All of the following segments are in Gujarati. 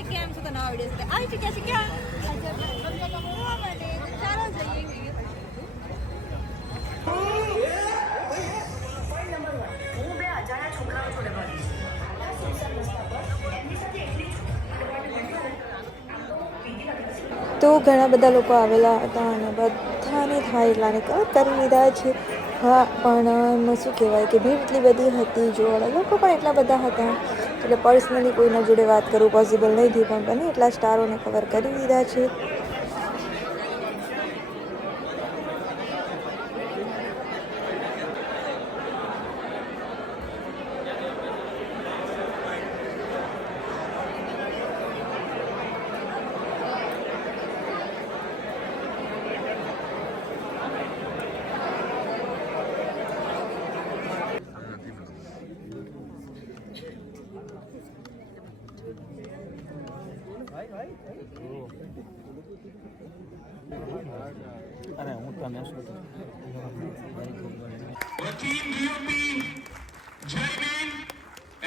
નમસ્તે, કેમ છો? તો નવા વિડીયો સાથે આવી ચૂક્યા છે ક્યાં ચાલો જઈએ. હું બે અજાણ્યા છોકરાઓ જોડે ભણીશ. તો ઘણા બધા લોકો આવેલા હતા અને બધાને થાય એટલાને કરી લીધા છે. હા, પણ એમાં શું કહેવાય કે ભીડ એટલી બધી હતી, જોવાળા લોકો પણ એટલા બધા હતા એટલે પર્સનલી કોઈના જોડે વાત કરવું પોસિબલ નહીં થયું, પણ બને એટલા સ્ટારોને કવર કરી દીધા છે. વકીલ DOP Jayben,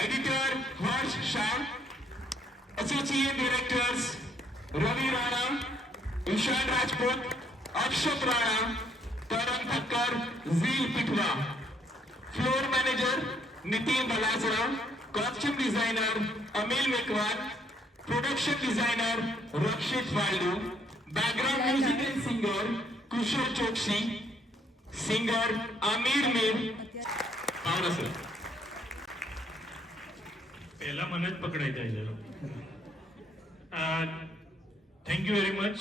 editor Harsh Shah, associate directors Ravi Rana, Ishan Rajput, Akshat Rana, Tarang Thakkar, Zeel Pithva, floor manager Nitin Balasara, costume designer Amil Macwan, production designer Rakshit Waldu, background music and singer Kushal Choksi, singer Aamir Mir. આવડે સર પહેલા મને જ પકડાઈ જાય છે. Thank you very much.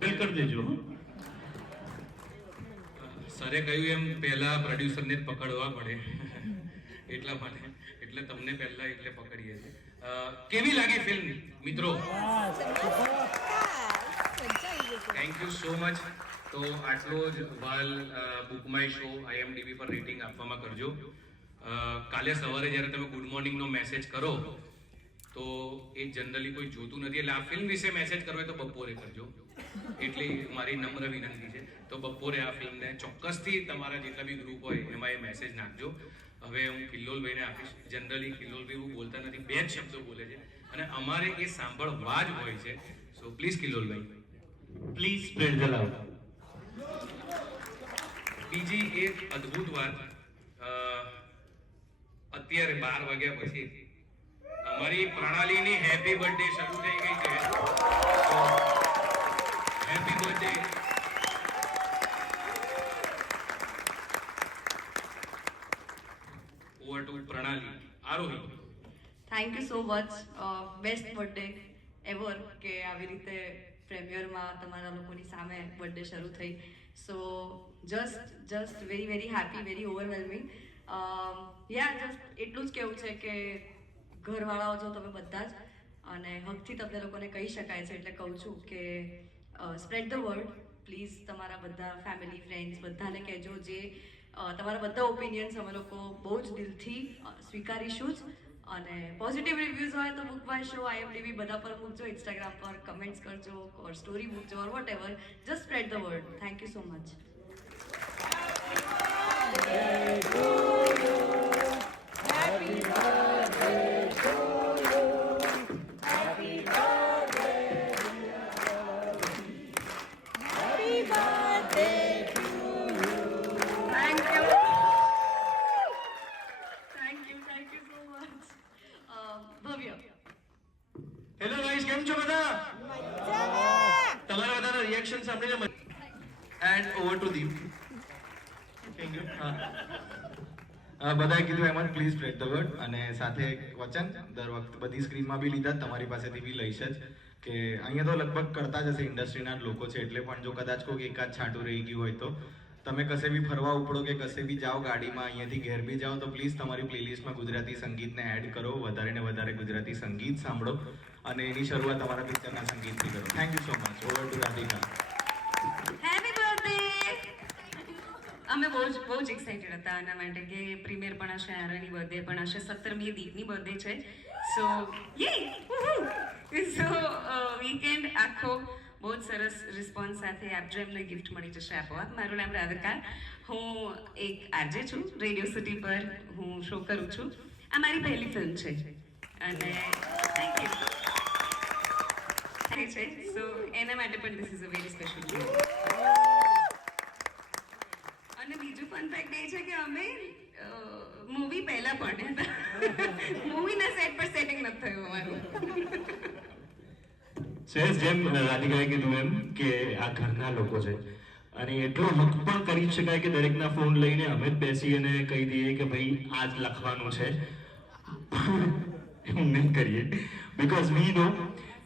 Bell કરી દેજો. સરે કહ્યું એમ પહેલા પ્રોડ્યુસરને જ પકડવા પડે એટલા માટે, એટલે તમને પહેલા એટલે પકડીએ છીએ. કેવી લાગી ફિલ્મ મિત્રો? Thank you so much. તો આટલો જ વાલ બુક માય શો IMDb પર રેટિંગ આપવામાં કરજો. કાલે સવારે જ્યારે તમે ગુડ મોર્નિંગનો મેસેજ કરો તો એ જનરલી કોઈ જોતું નથી, એટલે આ ફિલ્મ વિશે મેસેજ કરવો હોય તો બપોરે કરજો, એટલી મારી નમ્ર વિનંતી છે. તો બપોરે આ ફિલ્મને ચોક્કસથી તમારા જેટલા બી ગ્રુપ હોય એમાં એ મેસેજ નાખજો. હવે હું કિલ્લોલભાઈને આપીશ. જનરલી કિલ્લોલભાઈ એવું બોલતા નથી, બે જ શબ્દો બોલે છે અને અમારે એ સાંભળવા જ હોય છે. સો પ્લીઝ કિલ્લોલભાઈ, પ્લીઝ સ્પ્રેડ ધ લવ. બીજી એક અદ્ભુત વાત, અત્યારે 12 વાગ્યા પછી અમારી પ્રણાલીની હેપી બર્થડે શરૂ થઈ ગઈ છે. Happy birthday. ઓવર ટુ પ્રણાલી. આરોહી, thank you so much. Best birthday ever કે આવી રીતે પ્રીમિયરમાં તમારા લોકોની સામે બર્થડે શરૂ થઈ. So just very happy, very overwhelming. Just એટલું જ કહેવું છે કે ઘરવાળાઓ જો તમે બધા જ, અને હકથી તમને લોકોને કહી શકાય છે એટલે કહું છું કે સ્પ્રેડ ધ વર્ડ પ્લીઝ. તમારા બધા ફેમિલી ફ્રેન્ડ્સ બધાને કહેજો. જે તમારા બધા ઓપિનિયન્સ અમે લોકો બહુ જ દિલથી સ્વીકારીશું જ. અને પોઝિટિવ રિવ્યૂઝ હોય તો બુક માય શો IMDb બધા પર મૂકજો, ઇન્સ્ટાગ્રામ પર કમેન્ટ્સ કરજો, ઓર સ્ટોરી મૂકજો, or whatever. Just spread the word. Thank you so much. Hello guys, કેમ છો બધા? તમારા બધાના રિએક્શન સાંભળીને and over to Deep. Thank you. બધાએ કીધું એમ જ, પ્લીઝ સ્પ્રેડ ધ વર્ડ. અને સાથે એક વચન દર વખત બધી સ્ક્રીનમાં બી લીધા, તમારી પાસેથી બી લઈશ જ, કે અહીંયા તો લગભગ કરતા જ હશે ઇન્ડસ્ટ્રીના જ લોકો છે, એટલે પણ જો કદાચ કોઈ એકાદ છાંટું રહી ગયું હોય તો તમે કશે બી ફરવા ઉપડો કે કશે બી જાઓ ગાડીમાં, અહીંયાથી ઘેર બી જાઓ તો પ્લીઝ તમારી પ્લેલિસ્ટમાં ગુજરાતી સંગીતને એડ કરો, વધારે ને વધારે ગુજરાતી સંગીત સાંભળો અને એની શરૂઆત તમારા પિક્ચરના સંગીતથી કરો. Thank you so much. Over to Radhika. Happy birthday. અમે બહુ જ એક્સાઇટેડ હતા આના માટે કે પ્રીમિયર પણ હશે, આરાની બર્થડે પણ હશે, 17મી દીપની બર્થડે છે. સો વીકેન્ડ આખો બહુ જ સરસ રિસ્પોન્સ સાથે આપજો. એમને ગિફ્ટ મળી જશે આપોઆપ. મારું નામ રાધિકા, હું એક આરજે છું. રેડિયો સિટી પર હું શો કરું છું. આ મારી પહેલી ફિલ્મ છે અને થેન્ક યુ. છે સો એના માટે પણ this is a very special day. અને બીજું ફન ફેક્ટ એ છે કે અમે મૂવી પહેલા પડ્યા હતા. મૂવીના સેટ પર સેટિંગ નથી થયું અમારું. જેમ રાધિકાએ કીધું એમ કે આ ઘરના લોકો છે અને એટલો હક પણ કરી શકાય કે દરેકના ફોન લઈને અમે જ બેસી અને કહી દઈએ કે ભાઈ આ જ લખવાનું છે. એવું નહીં કરીએ બીકોઝ વી નો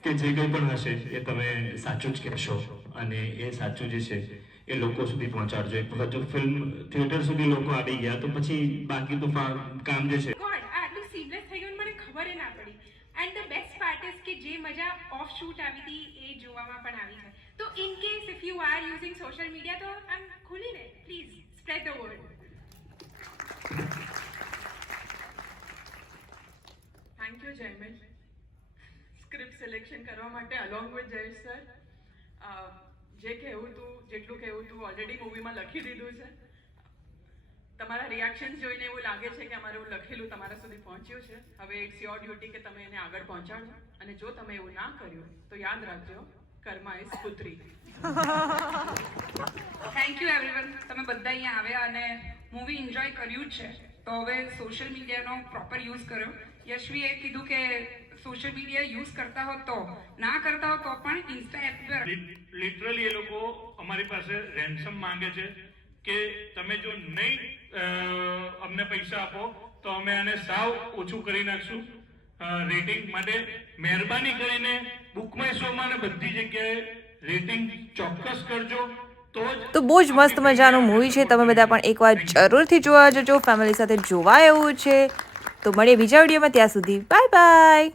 કે જે કંઈ પણ હશે એ તમે સાચું જ કહેશો અને એ સાચું જે છે એ લોકો સુધી પહોંચાડજો. એક વખત જો ફિલ્મ થિયેટર સુધી લોકો આવી ગયા તો પછી બાકી તો કામ જે છે. ગોડ આટલું સીમલેસ થઈ ગયું મને ખબર ના પડી. And the best part is કે જે મજા ઓફ શૂટ આવી હતી એ જોવામાં પણ આવી છે. તો in case if you are using social media તો આમ ખુલીને please spread the word. Thank you Jaymesh script selection કરવા માટે અલોંગ વિથ જયેશ સર. જે કહેવું હતું જેટલું કહેવું હતું ઓલરેડી મૂવીમાં લખી દીધું છે. તમારા રિએક્શન્સ જોઈને એવું લાગે છે કે અમારું લખેલું તમારા સુધી પહોંચ્યું છે. હવે ઇટ્સ યોર ડ્યુટી કે તમે એને આગળ પહોંચાડો અને જો તમે એવું ના કર્યું તો યાદ રાખજો કર્મા ઇઝ પુત્રી. Thank you everyone. તમે બધા અહીંયા આવ્યા અને મૂવી એન્જોય કર્યું જ છે તો હવે સોશિયલ મીડિયાનો પ્રોપર યુઝ કર્યો. યશવીએ કીધું કે સોશિયલ મીડિયા યુઝ કરતા હો તો, ના કરતા હો તો પણ ઇન્સ્ટા એપ પર લિટરલી એ લોકો અમારી પાસે રેન્સમ માંગે છે કે તમે જો નહીં અમને પૈસા આપો તો અમે આને સાવ ઓછું કરી નાખશું રેટિંગ માટે. મહેરબાની કરીને બુકમાય શોમાં ને બધી જગ્યાએ રેટિંગ ચોક્કસ કરજો તો જ. તો બહુ જ મસ્ત મજાનું મૂવી છે. તમે બધા પણ એકવાર જરૂરથી જોવા જજો. ફેમિલી સાથે જોવા એવું છે. તો મળીએ બીજા વિડીયોમાં. ત્યાં સુધી બાય બાય.